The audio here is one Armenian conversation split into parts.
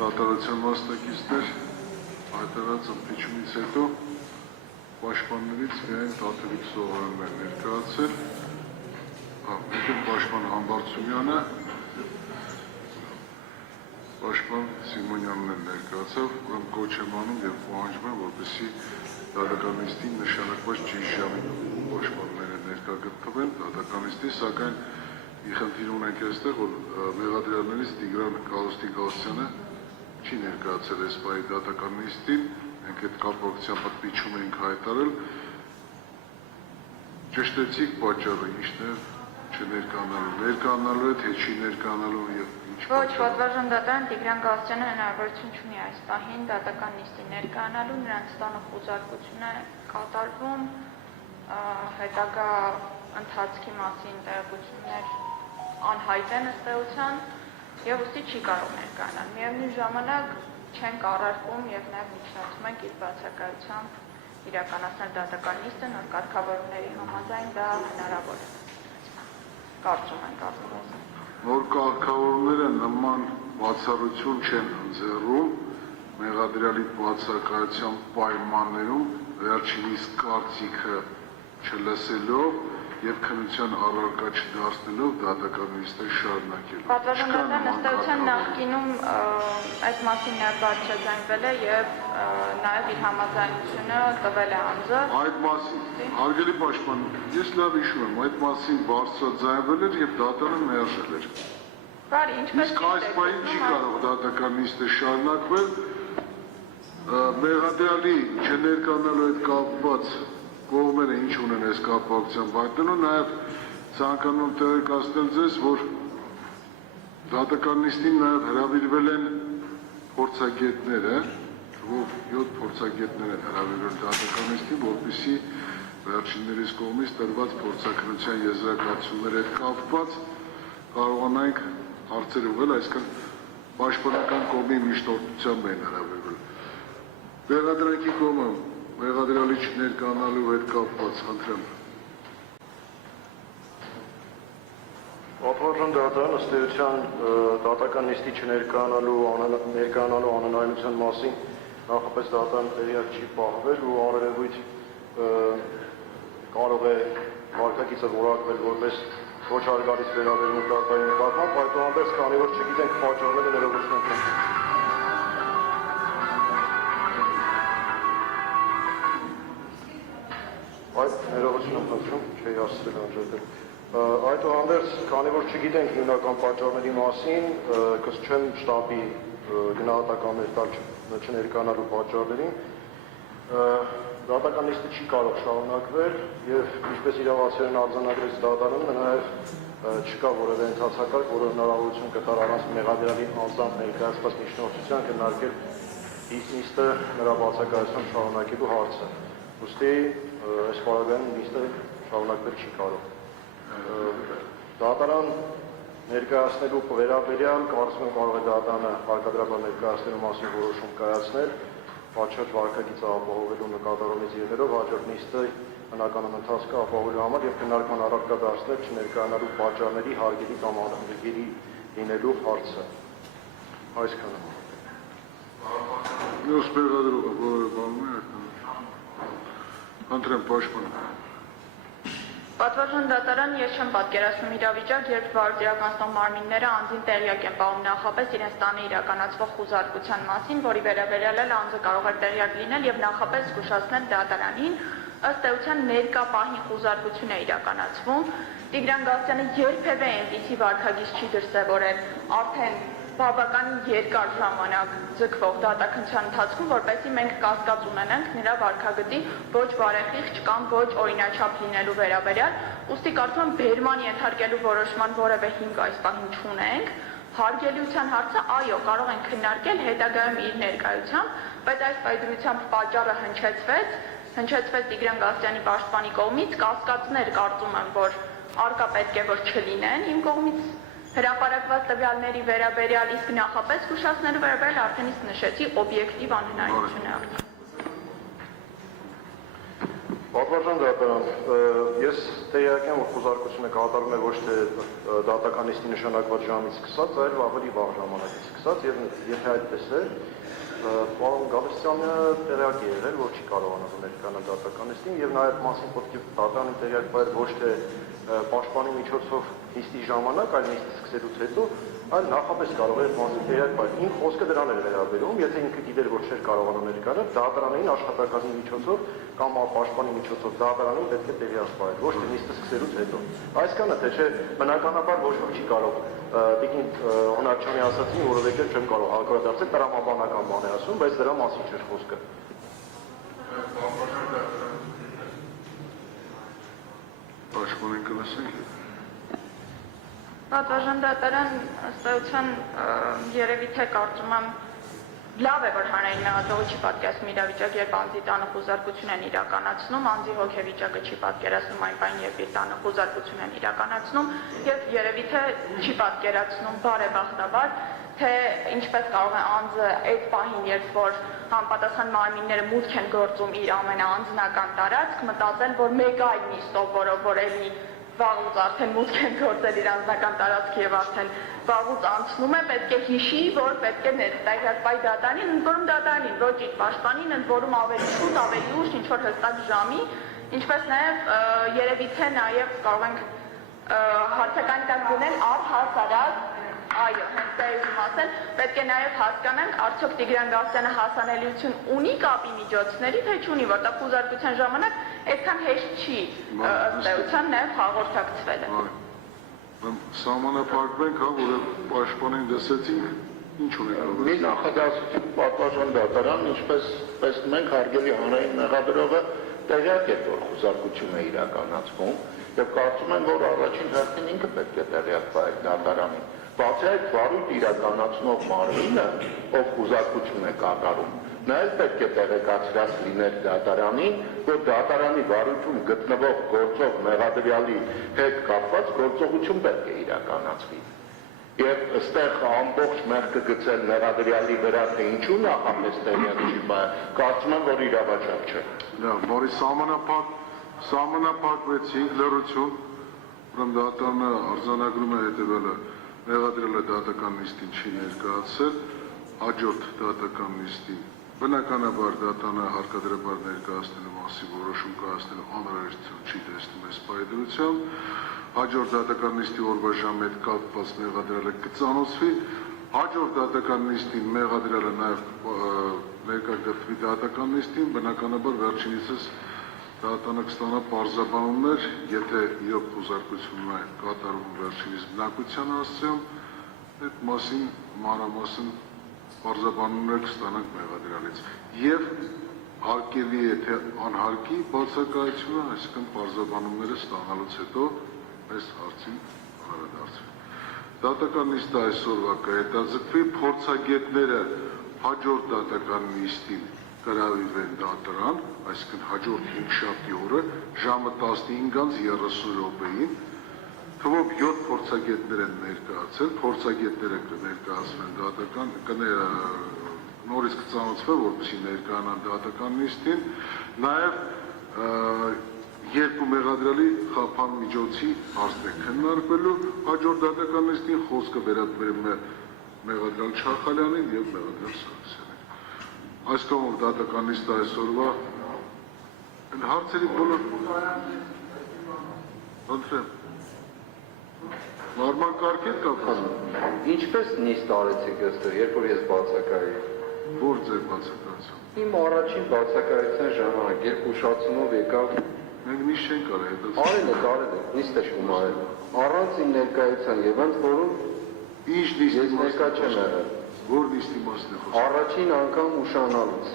Դատարանության մասնակիցներ հայտարարած ընդդիմումից հետո պաշտպաններից միայն Տաթևիկ Սողոյանն է ներկայացել, պաշտպան Համբարձումյանը, պաշտպան Սիմոնյանն է ներկայացավ, ուրեմն կոչ եմ անում եւ պահանջում եմ, որպեսզի դատականիստին նշանակված ճիշտ ժամին պաշտպանները ներկա գտնվեն դատականիստի, սակայն մի խնդիր ունենք այստեղ, որ մեղադրյալներից Տիգրան Գալստի-Գալստյանը չի ներկայացել այս պահի դատականիստին, մենք այդ կապակցությամբ պատվիչում ենք հայտարարել, ճշտեցիք պատճառը, ինչն է ներկայանալու է, թե չի ներկայանալու եւ ինչ Ոչ, պատվարժան դատարան Տիգրան Գալստյանը հնարավորություն չունի այս պահին դատականիստի ներկայանալու, նրանց տանը խոզարկություն է կատարվում, հետագա ընթացքի մասին տեղեկություններ անհայտ են ըստ էության եւ ուստի չի կարող ներկայանալ։ Միևնույն ժամանակ չենք առարկում եւ նաեւ միջնորդում ենք իր բացակայությամբ իրականացնել դատականիստը նոր կարգավորումների համաձայն դա հնարավոր է։ Կարծում ենք ասում։ Նոր կարգավորումները նման բացառություն չեն ընձեռում մեղադրյալի բացակայության պայմաններում վերջինիս կարծիքը չլսելով եւ քննության առարկա չդարձնելով դատականիստը շարունակելու։ Պատվարժան դատարան ըստ էության նախկինում այդ մասին նաև բարձրաձայնվել է եւ նաև իր համաձայնությունը տվել է անձը։ Այդ մասին, հարգելի պաշտպան, ես լավ հիշում եմ, այդ մասին բարձրաձայնվել էր եւ դատարանը մերժել էր։ Բարի, ինչպես իսկ այս պահին չի կարող դատականիստը շարունակվել մեղադրյալի չներկանալու հետ կապված կողմերը ինչ ունեն այս կապակցությամբ հայտնելու, նաև ցանկանում տեղեկացնել ձեզ, որ դատականիստին նաև հրավիրվել են փորձագետները, 7 փորձագետներ են հրավիրվել դատականիստին, որպեսզի վերջիններիս կողմից տրված փորձաքննության եզրակացությունների հետ կապված կարողանանք հարցեր ուղղել, այսինքն պաշտպանական կողմի միջնորդությամբ են հրավիրվել։ Մեղադրանքի կողմը մեղադրյալի չներկայանալու հետ կապված, խնդրեմ։ Պատվարժան դատարան ըստ էության դատականիստի չներկայանալու անհնարինության մասին նախապես դատարան տեղյակ չի պահվել ու առերևույթ կարող է վարքագիծը որակվել որպես ոչ հարգալից վերաբերմունք դատարանի նկատմամբ, այդուհանդերձ քանի որ չգիտենք պատճառները ներողություն ենք։ Այդ ներողություն խնդրում, չէի հասցրել անջատել։ Այդուհանդերձ, քանի որ չգիտենք հիմնական պատճառների մասին, կսչեմ շտաբի գնահատականներ տալ չներկայանալու պատճառներին, դատականիստը չի կարող շարունակվել եւ ինչպես իրավացիորեն արձանագրեց դատարանը, նաեւ չկա որևէ ընթացակարգ, որը հնարավորություն կտար առանց մեղադրյալի անձամբ ներկայացված միջնորդության քննարկել նիստը նրա բացակայությամբ շարունակելու հարցը։ Ուստի այս պարագայում նիստը շարունակվել չի կարող։ Դատարան ներկայացնելու վերաբերյալ կարծում եմ կարող է դատարանը հարկադրաբար ներկայացնելու մասին որոշում կայացնել, պատշաճ վարքագիծը ապահովելու նկատառումից ելնելով հաջորդ նիստը հնականոն ընթացքը ապահովելու համար եւ քննարկման առարկա դարձնել չներկայանալու պատճառների հարգելի կամ անհարգելի լինելու հարցը։ Այսքանը։ Ես բերադրում Խնդրեմ պաշտպան։ Պատվարժան դատարան ես չեմ պատկերացնում իրավիճակ, երբ վարդիրականացնող մարմինները անձին տեղյակ են պահում նախապես իրենց տանը իրականացվող խոզարկության մասին, որի վերաբերյալ էլ անձը կարող է տեղյակ լինել եւ նախապես զգուշացնել դատարանին, ըստ էության ներկա պահին խոզարկություն է իրականացվում։ Տիգրան Գալստյանը երբևէ այնպիսի վարքագիծ չի դրսևորել, արդեն բավականին երկար ժամանակ ձգվող դատաքննության ընթացքում, որպեսզի մենք կասկած ունենանք նրա վարքագծի ոչ բարեխիղճ կամ ոչ օրինաչափ լինելու վերաբերյալ, ուստի կարծում եմ բերման ենթարկելու որոշման որևէ հիմք այս պահին չունենք։ Հարգելիության հարցը, այո, կարող ենք քննարկել հետագայում իր ներկայությամբ, բայց այս պայծրությամբ պատճառը հնչեցվեց Տիգրան Գալստյանի պաշտպանի կողմից, կասկածներ կարծում եմ, որ առկա պետք է որ չլինեն իմ կողմից հրապարակված տվյալների վերաբերյալ, իսկ նախապես զգուշացնելու վերաբերյալ արդեն իսկ նշեցի օբյեկտիվ անհնարինություն է արդեն։ Պատվարժան դատարան, ես տեղյակ եմ, որ խոզարկությունը կատարվում է ոչ թե դատական նիստի նշանակված ժամից սկսած, այլ ավելի վաղ ժամանակից սկսած, եւ եթե այդպես է, պարոն Գալստյանը տեղյակ է եղել, որ չի կարողանալ ներկայանալ դատական նիստին եւ նաեւ մասին պետք է դատարանի տեղյակ բայր ոչ թե պաշտպանի միջոցով նիստի ժամանակ, այլ նիստը սկսելուց հետո, այլ նախապես կարող է մասին տեղյակ բայր։ Իմ խոսքը դրան էր վերաբերում, եթե ինքը գիտեր, որ չէր կարողանալ ներկայանալ, դատարանին աշխատակազմի միջոցով կամ պաշտպանի միջոցով դատարանին պետք է տեղյակ բայր, ոչ թե նիստը սկսելուց հետո։ Այսքանը թե չէ, բնականաբար ոչ ոք չի կարող Տիկին Հոնարչյանի ասացին, որովհետև չեմ կարող հակառակորդել, տրամաբանական բան է ասում, բայց դրա մասին չէր խոսքը։ Պաշտպանին կլսենք։ Պատվաժան դատարան ըստ էության երևի թե կարծում եմ լավ է, որ հանրային մեղադրանքը չի պատկերացնում իրավիճակ, երբ անձի տանը խոզարկություն են իրականացնում, անձի հոգեվիճակը չի պատկերացնում այն բան, երբ իր տանը խոզարկություն են իրականացնում, եւ երևի թե չի պատկերացնում բարեբախտաբար, թե ինչպես կարող է անձը այդ պահին, երբ որ համապատասխան մարմինները մուտք են գործում իր ամենաանձնական տարածք, մտածել, որ մեկ այլ նիստով, որ էլի վաղուց արդեն մուտք են գործել իր անձնական տարածքը եւ արդեն վաղուց անցնում է, պետք է հիշի, որ պետք է տեղյակ բայ դատարանին, ընդ որում դատարանին, ոչ իր պաշտպանին, ընդ որում ավելի շուտ, ավելի ուշ, ինչ որ հստակ ժամի, ինչպես նաեւ երևի թե նաեւ կարող ենք հարցական տակ դնել առհասարակ, այո, հենց դա եմ ասել, պետք է նաեւ հասկանանք, արդյոք Տիգրան Գալստյանը հասանելիություն ունի կապի միջոցների, թե չունի, որտեղ խոզարկության ժամանակ այդքան հեշտ չի ըստ էության նաեւ հաղորդակցվել է։ Սահմանափակվենք, հա, որ պաշտպանին լսեցինք, ինչ ունենք։ Մի նախադասություն պատվաժան դատարան, ինչպես տեսնում ենք, հարգելի հանրային մեղադրողը տեղյակ է, որ խոզարկություն է իրականացվում, եւ կարծում եմ, որ առաջին հերթին ինքը պետք է տեղյակ պահի այդ դատարանին։ Բացի այդ վարույթ իրականացնող մարմինը, ով խոզարկություն է կատարում, նա էլ պետք է տեղեկացրած լիներ դատարանին, որ դատարանի վարույթում գտնվող գործող մեղադրյալի հետ կապված գործողություն պետք է իրականացվի։ Եվ ըստեղ ամբողջ մեղքը գցել մեղադրյալի վրա, թե ինչու նախապես տեղյակ չի պահել, կարծում եմ, որ իրավաճակ չէ։ Լավ, որի սահմանափակվեցինք լրություն, ուրեմն դատարանը արձանագրում է հետևյալը, մեղադրյալը դատական նիստին չի ներկայացել, հաջորդ դատական նիստին բնականաբար դատարանը հարկադրաբար ներկայացնելու մասին որոշում կայացնելու անհրաժեշտություն չի տեսնում այս պայմանությամբ, հաջորդ դատական նիստի օրվա ժամի հետ կապված մեղադրյալը կծանոթվի, հաջորդ դատական նիստին մեղադրյալը նաև ներկայացվի դատական նիստին, բնականաբար վերջինիցս դատարանը կստանա պարզաբանումներ, եթե իրոք խոզարկությունն է կատարվում վերջինիս բնակության հասցեում, այդ մասին մանրամասն պարզաբանումներ կստանանք մեղադրյալից եւ հարկելի է թե անհարկի բացակայությունը, այսինքն պարզաբանումները ստանալուց հետո այս հարցին անդրադարձվի։ Դատական նիստը այսօրվա կհետաձգվի, փորձագետները հաջորդ դատական նիստին կհրավիրվեն դատարան, այսինքն հաջորդ հինգշաբթի օրը ժամը 15:30-ին թվով 7 փորձագետներ են ներկայացել, փորձագետները կներկայացվեն դատական, նորից կծանոթվեն, որպեսզի ներկայանան դատական նիստին, նաև երկու մեղադրյալի խափան միջոցի հարցն է քննարկվելու, հաջորդ դատական նիստին խոսքը վերաբերում է մեղադրյալ Չախալյանին եւ մեղադրյալ Սարգսյանին։ Այս կողմով դատական նիստը այսօրվա հարցերի բոլոր նորմալ կարգեր կապված։ Ինչպես նիստ արեցիք այստեղ, երբ որ ես բացակայի։ Որ ձեր բացակայություն։ Իմ առաջին բացակայության ժամանակ, երբ ուշացումով եկավ, մենք նիստ չենք արել հետո։ արել է, նիստ է շումարել։ Առանց իմ ներկայության եւ ընդ որում Ինչ նիստի ես ներկա չեմ եղել։ Որ նիստի մասն է խոսքը։ Առաջին անգամ ուշանալուց։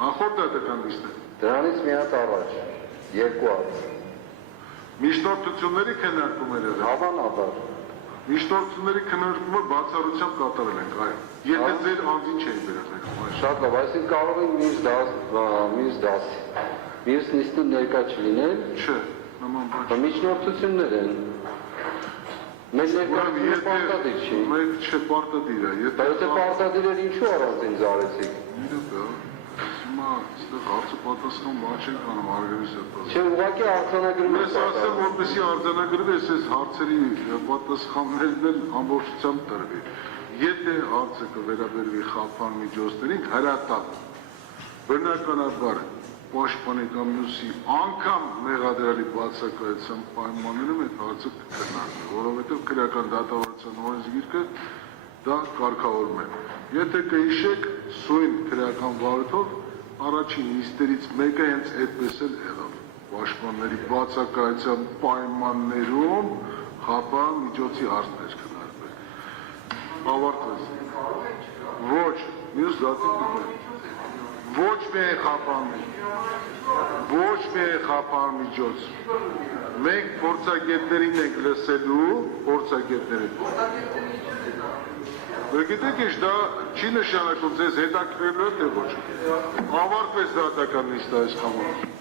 Նախորդ դատական նիստը։ Դրանից մի հատ առաջ, երկու հատ։ Միջնորդությունների քննարկում էր եղել։ Հավանաբար։ Միջնորդությունների քննարկումը բացառությամբ կատարել ենք, այո։ Եթե ձեր անձին չէին վերել։ Շատ լավ, այսինքն կարող են մյուս նիստին ներկա չլինել։ Չէ, նման բան։ Միջնորդություններ են։ Մեզ ներկայացումը պարտադիր չի։ Մեկ չէ պարտադիր է։ Եթե պարտադիր էր, ինչու առանց ինձ արեցիք։ Իրոք, հիմա այստեղ հարցը պատասխան բան չենք անում Արգելիս հետ պատասխան։ Չէ, ուղղակի արձանագրում Ես ասեմ, որպեսի արձանագրվի, այս հարցերի պատասխաններն էլ ամբողջությամբ տրվի։ Եթե հարցը կվերաբերվի խափան միջոցներին, հրատապ, բնականաբար պաշտպանի կամ մյուսի անգամ մեղադրյալի բացակայության պայմաններում այդ հարցը կքննարկվի, որովհետև քրեական դատավարության օրենսգիրքը դա կարգավորում է։ Եթե կհիշեք, սույն քրեական վարույթով առաջին նիստերից մեկը հենց այդպես էլ եղավ։ Պաշտպանների բացակայության պայմաններում խափա միջոցի հարցներ քննարկվել։ Ավարտվեց։ Ոչ, մյուս դատիկներ։ Ոչ միայն խափան միջոց։ Մենք փորձագետներին ենք լսելու, փորձագետներին։ Գիտեք, դա չի նշանակում ձեզ հետաքրքրելու է, թե ոչ։ Ավարտվեց դատական նիստը այս խաղով։